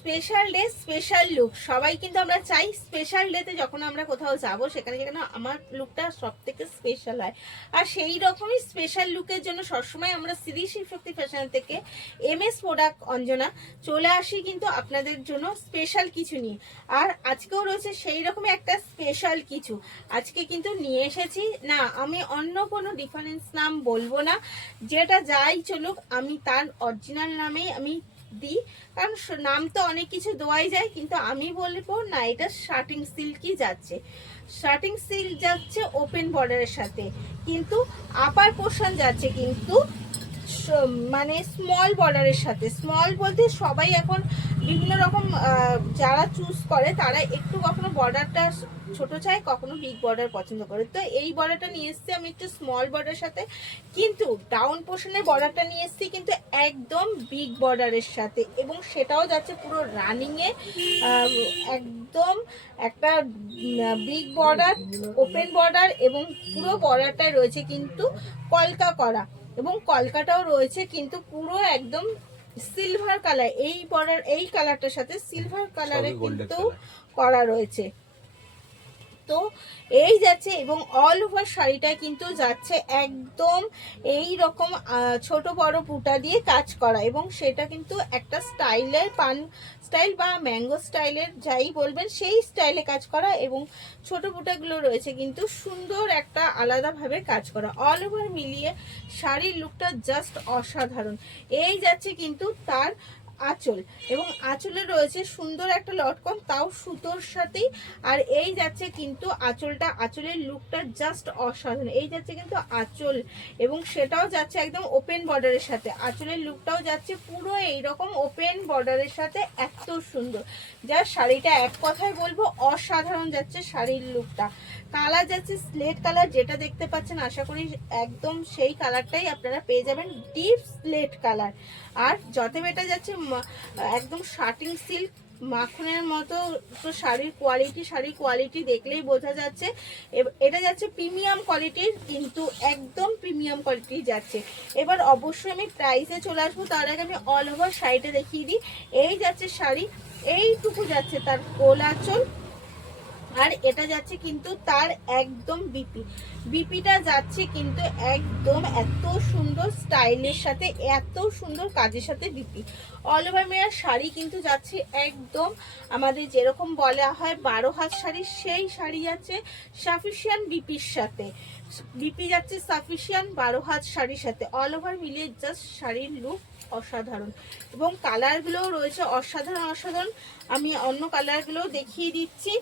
Special day special look, সবাই কিন্তু আমরা চাই স্পেশাল ডেতে যখন আমরা কোথাও যাব সেখানে যেখানে আমার লুকটা সব থেকে স্পেশাল হয়। আর সেই রকমই স্পেশাল লুকের জন্য সবসময় আমরা শ্রী শিবশক্তি ফ্যাশন থেকে MS প্রোডাক্ট অঞ্জনা চলে আসি কিন্তু আপনাদের জন্য স্পেশাল কিছু নিয়ে। আর আজকেও রয়েছে সেই রকমই একটা স্পেশাল কিছু আজকে কিন্তু নিয়ে এসেছি। না, আমি অন্য কোনো ডিফারেন্স নাম বলবো না, যেটা যাই চলুক আমি তার অরিজিনাল নামেই আমি দিই, কারণ নাম তো অনেক কিছু দেওয়াই যায়, কিন্তু আমি বলবো না এটা শার্টিং সিল্কই যাচ্ছে। শার্টিং সিল্ক যাচ্ছে ওপেন বর্ডারের সাথে, কিন্তু আপার পোর্শন যাচ্ছে কিন্তু মানে স্মল বর্ডারের সাথে। স্মল বলতে সবাই এখন বিভিন্ন রকম যারা চুজ করে তারা একটু কখনো বর্ডারটা ছোট চায়, কখনো বিগ বর্ডার পছন্দ করে। তো এই বর্ডারটা নিয়ে এসছি আমি একটু স্মল বর্ডারের সাথে, কিন্তু ডাউন পোর্শনের বর্ডারটা নিয়ে এসছি কিন্তু একদম বিগ বর্ডারের সাথে, এবং সেটাও যাচ্ছে পুরো রানিংয়ে একদম একটা বিগ বর্ডার ওপেন বর্ডার, এবং পুরো বর্ডারটাই রয়েছে কিন্তু কলকা করা, এবং কলকাটাও রয়েছে কিন্তু পুরো একদম সিলভার কালার। এই বর্ডার এই কালারটার সাথে সিলভার কালারে কিন্তু করা রয়েছে। তো এই যাচ্ছে, এবং অল ওভার শাড়িটা কিন্তু যাচ্ছে একদম এই রকম ছোট বড় বুটা দিয়ে কাজ করা, এবং সেটা কিন্তু একটা স্টাইলের পান স্টাইল বা ম্যাঙ্গো স্টাইলের যাই বলবেন সেই স্টাইলে কাজ করা, এবং ছোট বুটাগুলো রয়েছে কিন্তু সুন্দর একটা আলাদাভাবে কাজ করা। অল ওভার মিলিয়ে শাড়ির লুকটা জাস্ট অসাধারণ। এই যাচ্ছে কিন্তু তার আঁচল, এবং আঁচলে রয়েছে সুন্দর একটা লটকন, তাও সুতোর সাথেই। আর এই যাচ্ছে কিন্তু আঁচলটা, আঁচলের লুকটা জাস্ট অসাধারণ। এই যাচ্ছে কিন্তু আঁচল, এবং সেটাও যাচ্ছে একদম ওপেন বর্ডারের সাথে। আঁচলের লুকটাও যাচ্ছে পুরো এইরকম ওপেন বর্ডারের সাথে, এত সুন্দর। যা শাড়িটা এক কথায় বলবো অসাধারণ যাচ্ছে শাড়ির লুকটা। কালার যাচ্ছে স্লেট কালার, যেটা দেখতে পাচ্ছেন আশা করি একদম সেই কালারটাই আপনারা পেয়ে যাবেন, ডিপ স্লেট কালার। আর যত বেটা যাচ্ছে একদম শার্টিং সিল্ক মাখনের মতো। তো শাড়ির কোয়ালিটি দেখলেই বোঝা যাচ্ছে এটা যাচ্ছে প্রিমিয়াম কোয়ালিটির, কিন্তু একদম প্রিমিয়াম কোয়ালিটি যাচ্ছে। এবার অবশ্যই আমি প্রাইসে চলে আসবো, তার আগে আমি অল ওভার শাড়িটা দেখিয়ে দিই। এই যাচ্ছে শাড়ি, এইটুকু যাচ্ছে তার কোল আঁচল, আর এটা যাচ্ছে কিন্তু তার একদম বিপিটা যাচ্ছে কিন্তু একদম এত সুন্দর স্টাইলের সাথে, এত সুন্দর কাজের সাথে বিপি। অল ওভার মেয়ার শাড়ি কিন্তু যাচ্ছে একদম আমাদের যেরকম বলা হয় 12 হাত শাড়ি, সেই শাড়ি যাচ্ছে সাফিসিয়ান বিপির সাথে। বিপি যাচ্ছে সাফিসিয়ান 12 হাত শাড়ির সাথে। অল ওভার মিলিয়ে জাস্ট শাড়ির লুক অসাধারণ, এবং কালারগুলোও রয়েছে অসাধারণ। আমি অন্য কালারগুলোও দেখিয়ে দিচ্ছি।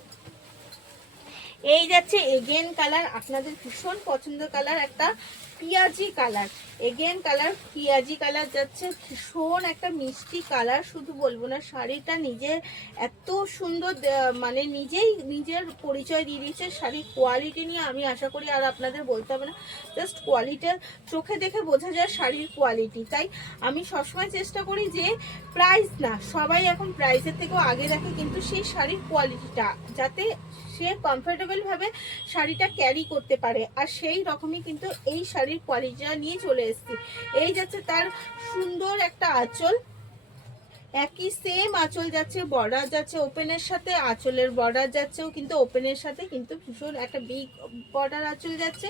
এই যাচ্ছে এগেন কালার, আপনাদের ভীষণ পছন্দের কালার, একটা পিয়াজি কালার। এগেন কালার পিয়াজি কালার যাচ্ছে, ভীষণ একটা মিষ্টি কালার। শুধু বলবো না, শাড়িটা নিজে এত সুন্দর, মানে নিজের পরিচয় দিয়ে দিচ্ছে। শাড়ির কোয়ালিটি নিয়ে আমি আশা করি আর আপনাদের বলতে হবে না, জাস্ট কোয়ালিটির চোখে দেখে বোঝা যায় শাড়ির কোয়ালিটি। তাই আমি সবসময় চেষ্টা করি যে প্রাইস না, সবাই এখন প্রাইসের থেকেও আগে দেখে কিন্তু সেই শাড়ির কোয়ালিটিটা, যাতে সে কমফোর্টেবল ভাবে শাড়িটা ক্যারি করতে পারে। আর সেই রকমই কিন্তু এই শাড়ির কোয়ালিটিটা নিয়ে চলে এসেছি। এই যাচ্ছে তার সুন্দর একটা আঁচল, একই সেম আঁচল যাচ্ছে, বর্ডার যাচ্ছে ওপেনের সাথে, আঁচলের বর্ডার যাচ্ছেও কিন্তু ওপেনের সাথে, কিন্তু ভীষণ একটা বিগ বর্ডার আঁচল যাচ্ছে।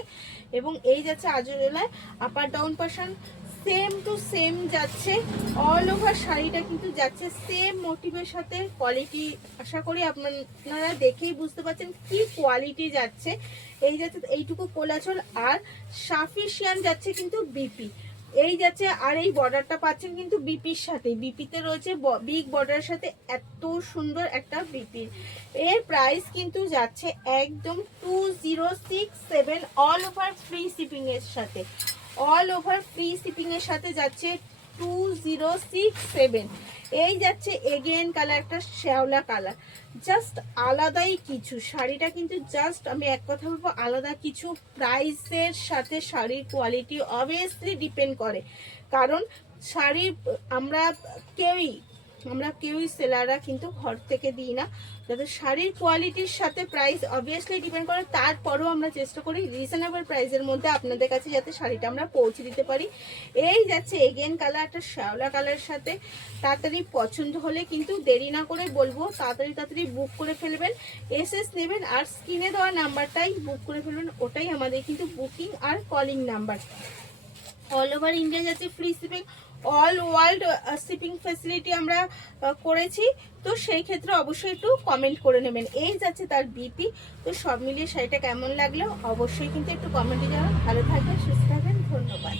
এবং এই যাচ্ছে আঁচলায় upper down portion same to same যাচ্ছে। অল ওভার শাড়িটা কিন্তু যাচ্ছে সেম মোটিভের সাথে। কোয়ালিটি আশা করি আপনারা দেখেই বুঝতে পারছেন কি কোয়ালিটি যাচ্ছে। এই যাচ্ছে এইটুকু কোলাচল, আর সাফিসিয়ান যাচ্ছে কিন্তু বিপি। এই যাচ্ছে, আর এই বর্ডারটা পাচ্ছেন কিন্তু বিপির সাথে, বিপিতে রয়েছে বিগ বর্ডারের সাথে এত সুন্দর একটা বিপির। এর প্রাইস কিন্তু যাচ্ছে একদম 2067, অল ওভার ফ্রি শিপিং এর সাথে। অল ওভার ফ্রি শিপিং এর সাথে যাচ্ছে 2067। এই যাচ্ছে এগেন কালার, একটা শ্যাওলা কালার, জাস্ট আলাদাই কিছু। শাড়িটা কিন্তু জাস্ট আমি এক কথা বলবো আলাদা কিছু। প্রাইসের সাথে শাড়ির কোয়ালিটি অবভিয়াসলি ডিপেন্ড করে, কারণ শাড়ি আমরা কেউই আমরা কেউই সেলাররা কিন্তু ঘর থেকে দিই না, যাতে শাড়ির কোয়ালিটির সাথে প্রাইস অবভিয়াসলি ডিপেন্ড করে, তারপরও আমরা চেষ্টা করি রিজনেবল প্রাইসের মধ্যে আপনাদের কাছে যাতে শাড়িটা আমরা পৌঁছে দিতে পারি। এই যাচ্ছে এগেন কালারটা শ্যাওলা কালারের সাথে, তাড়াতাড়ি পছন্দ হলে কিন্তু দেরি না করে বলবো তাড়াতাড়ি বুক করে ফেলবেন, এসএস নেবেন আর স্ক্রিনে দেওয়া নাম্বারটাই বুক করে ফেলবেন, ওটাই আমাদের কিন্তু বুকিং আর calling number. All over India যাচ্ছে free shipping, all world shipping facility আমরা করেছি, তো সেই ক্ষেত্রে অবশ্যই একটু কমেন্ট করে নেবেন। এই যাচ্ছে তার বিপি। তো সব মিলিয়ে শাড়িটা কেমন লাগলো অবশ্যই কিন্তু একটু কমেন্টে জানান। ভালো থাকবেন, সুস্থ থাকবেন, ধন্যবাদ।